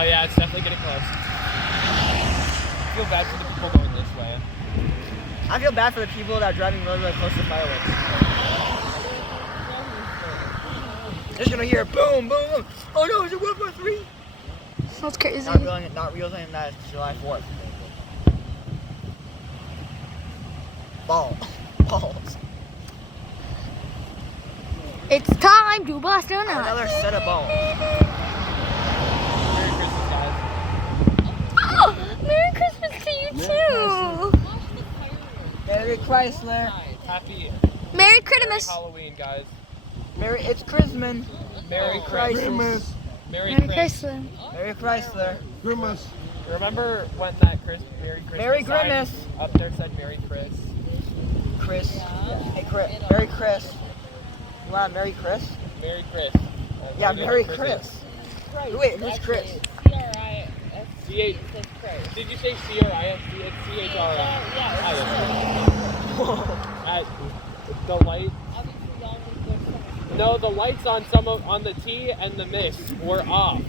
Oh yeah, it's definitely getting close. I feel bad for the people going this way. I feel bad for the people that are driving really close to fireworks. They're just gonna hear boom, boom, boom. Oh no, is it World War III? That's crazy. Not realizing that it's July 4th. Balls. It's time to bust a nut. Another set of balls. Merry Christmas, guys. Oh, Merry Christmas to you too. Merry Chrysler. Happy Merry Christmas. Halloween, guys. It's Christmas. Merry Christmas. Merry Merry Christmas. Christmas. Merry Chrysler. Grimace. Remember when that Merry Christmas Merry sign Grimace. up there said Merry Chris? Chris. Hey, Chris. Merry Chris. You want Merry Chris? Merry Chris. Yeah, Merry Chris. Wait, who's Chris? C-H. Did you say C-R-I-S? It's C-H-R-I. The light. No, the lights on on the T and the mist were off.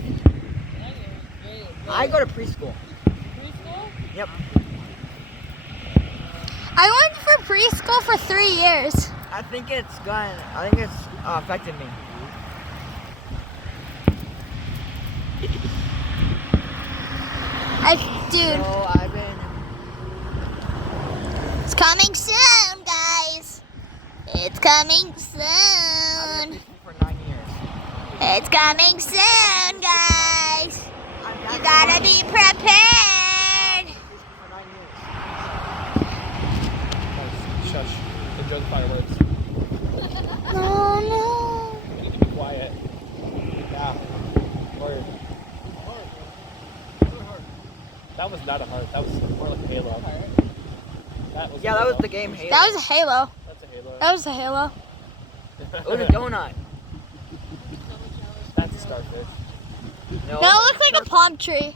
I go to preschool. Yep. I went for preschool for 3 years. I think it's affected me. Dude, So I've been. it's coming soon, guys. It's coming I've soon. been for 9 years. It's coming soon, guys. I've You gotta be prepared. for 9 years. Shush. Enjoy the fireworks. No, no. We need to be quiet. Yeah. Word. That was not a heart. That was more like a halo. That was Yeah, that was the game Halo. That was a halo. That's a halo. That was a halo. It was a donut. That's a starfish. No, No, it looked like a palm tree.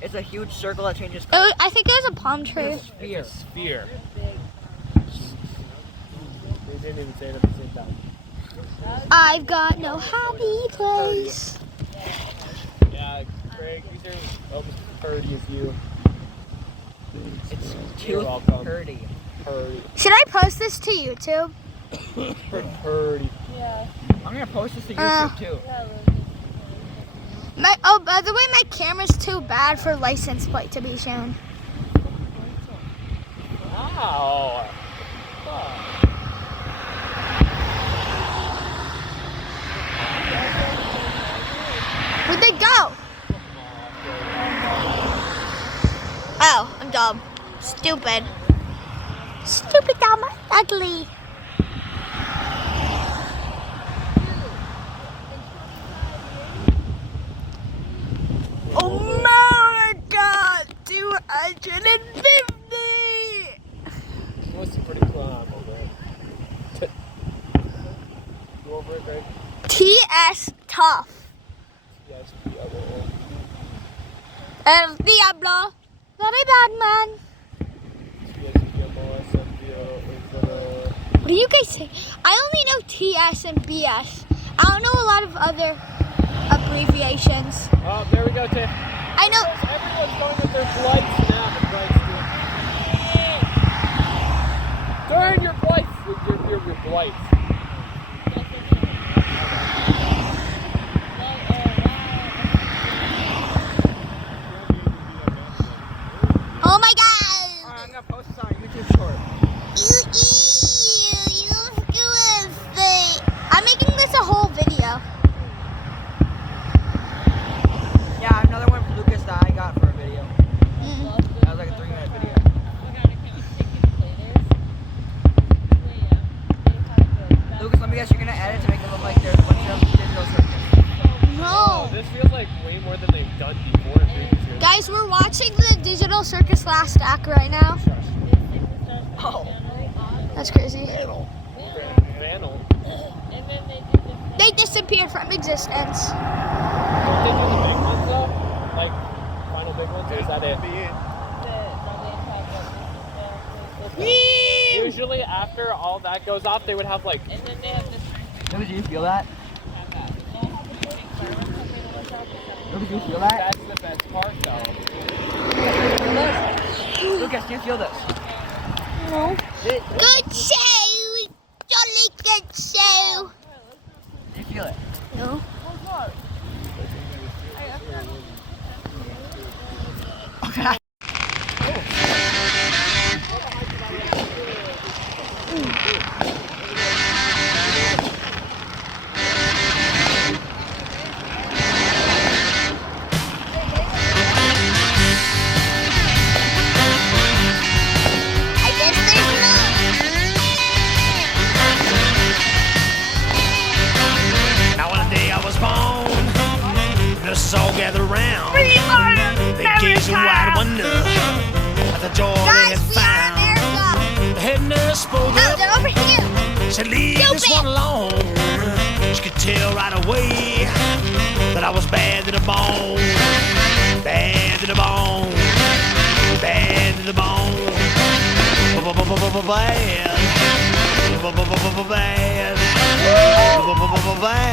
It's a huge circle that changes It color. was, I think it was a palm tree. It's a sphere. It's a sphere. We didn't even say it at the same time. I've got no happy place. Yeah, Craig, these are almost as purdy as you. It's You're welcome. 2:30. Purdy. Should I post this to YouTube? Purdy. I'm gonna post this to Uh. YouTube too. By the way, my camera's too bad for license plate to be shown. Wow. Where'd they go? Oh, I'm dumb. Stupid. Stupid, dumb, ugly. Oh my god, 250! What's a pretty climb over it? Go over it, Craig. TS Tough. Yes, Diablo. El Diablo. Very bad man. Yes, Diablo, What do you guys say? I only know TS and BS. I don't know a lot of other abbreviations. Oh, there we go, Tiff. I know. Everyone's going with their blights now. The blights, dude. Turn your blights. Your blights. Oh my god. I'm gonna post this on YouTube short. I'm making this a whole video. Yeah, another one for Lucas that I got for a video. That was like a 3-minute video. Lucas, let me guess, you're gonna edit to make it look like there's a bunch of digital circuits. No. This feels like way more than they've done before in previous years. Guys, we're watching the Digital Circus Last Act right now. Oh. That's crazy. Vanel. They disappeared from existence. Don't they do the big ones though? Like final big ones, or is that it? Usually after all that goes off, they would have like. Lucas, do you feel that? Lucas, do you feel that? That's the part though. Lucas, do you feel this? No. Good show! Jolly good show! Do you feel it? No. Okay. I guess there's none. Now on the day I was born, nurses all gathered around. They gazed in wide wonder at the joy they Guys, had we are found. America. The head nurse spoke No, up, they're over here. said leave this Stupid. one alone. She could tell right away that I was bad to the bone. Bad to the bone. Bad to the bone. Bad. Bad. Bad.